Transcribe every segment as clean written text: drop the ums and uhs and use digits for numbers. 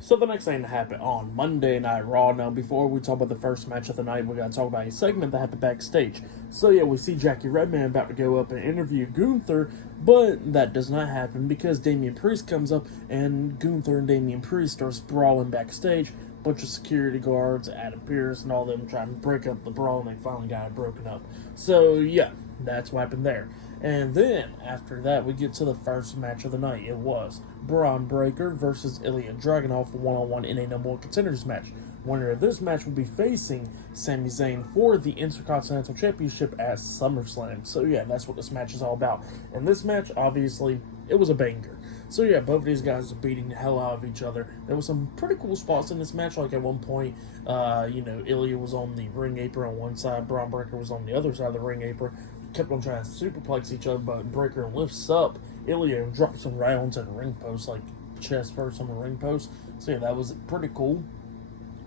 So the next thing that happened on Monday Night Raw. Now, before we talk about the first match of the night, we gotta talk about a segment that happened backstage. So yeah, we see Jackie Redman about to go up and interview Gunther, but that does not happen because Damian Priest comes up and Gunther and Damian Priest starts brawling backstage. Bunch of security guards, Adam Pearce, and all them trying to break up the brawl, and they finally got it broken up. So yeah, that's what happened there. And then, after that, we get to the first match of the night. It was Bron Breakker versus Ilja Dragunov one-on-one in a number one contenders match. Winner of this match will be facing Sami Zayn for the Intercontinental Championship at SummerSlam. So yeah, that's what this match is all about. And this match, obviously, it was a banger. So yeah, both of these guys are beating the hell out of each other. There was some pretty cool spots in this match. Like at one point, Ilja was on the ring apron on one side, Bron Breakker was on the other side of the ring apron. Kept on trying to superplex each other, but Breakker lifts up Ilja and drops him right onto the ring post, like chest first on the ring post. So yeah, that was pretty cool.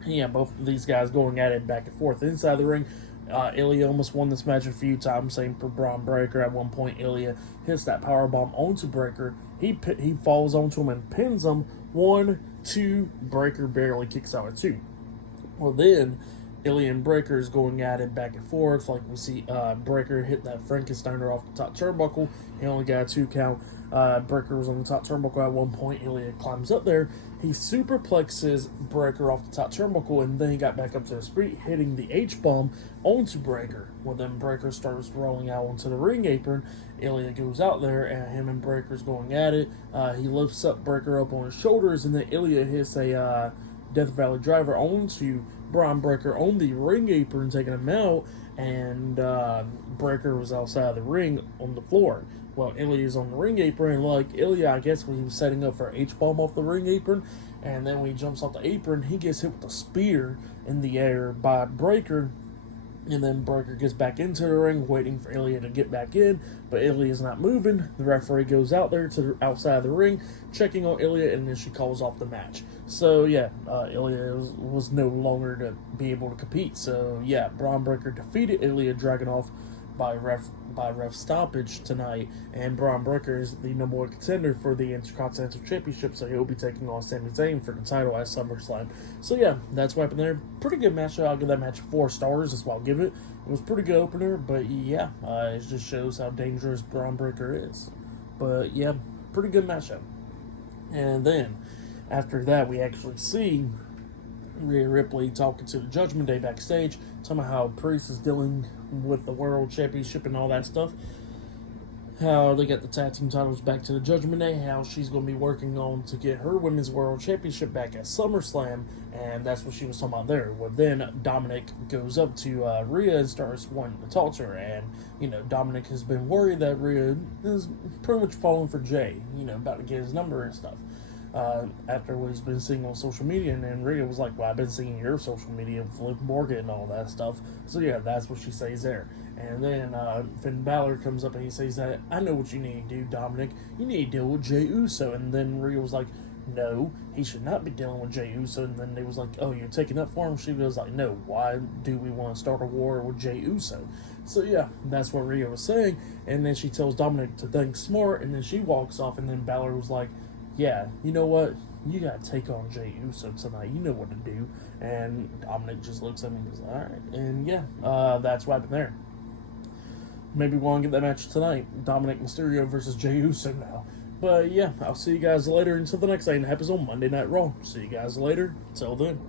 Yeah, both of these guys going at it back and forth inside the ring. Ilja almost won this match a few times. Same for Bron Breakker. At one point, Ilja hits that powerbomb onto Breakker. He falls onto him and pins him. 1, 2. Breakker barely kicks out at 2. Well, then Ilja and Breakker is going at it back and forth. Like we see Breakker hit that Frankensteiner off the top turnbuckle. He only got a 2 count. Breakker was on the top turnbuckle at one point. Ilja climbs up there. He superplexes Breakker off the top turnbuckle, and then he got back up to his feet, hitting the H-bomb onto Breakker. Well, then Breakker starts rolling out onto the ring apron. Ilja goes out there, and him and Breakker's going at it. He lifts up Breakker up on his shoulders, and then Ilja hits a Death Valley Driver onto Bron Breakker on the ring apron, taking him out, and Breakker was outside of the ring on the floor. Well, Ilja's on the ring apron, like Ilja, I guess when he was setting up for an H-bomb off the ring apron, and then when he jumps off the apron, he gets hit with a spear in the air by Breakker, and then Breakker gets back into the ring, waiting for Ilja to get back in, but Ilja's not moving. The referee goes out there to the outside of the ring, checking on Ilja, and then she calls off the match. So yeah, Ilja was no longer to be able to compete. So yeah, Bron Breakker defeated Ilja Dragunov by ref stoppage tonight, and Bron Breakker is the number one contender for the Intercontinental Championship, so he'll be taking on Sami Zayn for the title at SummerSlam. So yeah, that's what happened there. Pretty good match. I'll give that match 4 stars. That's what I'll give it. It was a pretty good opener, but yeah, it just shows how dangerous Bron Breakker is. But yeah, pretty good matchup. And then after that, we actually see Rhea Ripley talking to the Judgment Day backstage, talking about how Priest is dealing with the World Championship and all that stuff. How they got the tag team titles back to the Judgment Day, how she's going to be working on to get her Women's World Championship back at SummerSlam, and that's what she was talking about there. Well, then Dominic goes up to Rhea and starts wanting to talk to her, and, Dominic has been worried that Rhea is pretty much falling for Jay, about to get his number and stuff. After what he's been seeing on social media, and then Rhea was like, well, I've been seeing your social media with Liv Morgan and all that stuff. So yeah, that's what she says there. And then Finn Balor comes up and he says that, I know what you need to do, Dominic. You need to deal with Jey Uso. And then Rhea was like, no, he should not be dealing with Jey Uso. And then they was like, oh, you're taking up for him? She was like, no, why do we want to start a war with Jey Uso? So yeah, that's what Rhea was saying. And then she tells Dominic to think smart, and then she walks off, and then Balor was like, yeah, you know what? You gotta take on Jey Uso tonight. You know what to do. And Dominic just looks at me and goes, alright. And yeah, that's what happened there. Maybe we want to get that match tonight. Dominic Mysterio versus Jey Uso now. But yeah, I'll see you guys later until the next thing that happens on Monday Night Raw. See you guys later. Till then.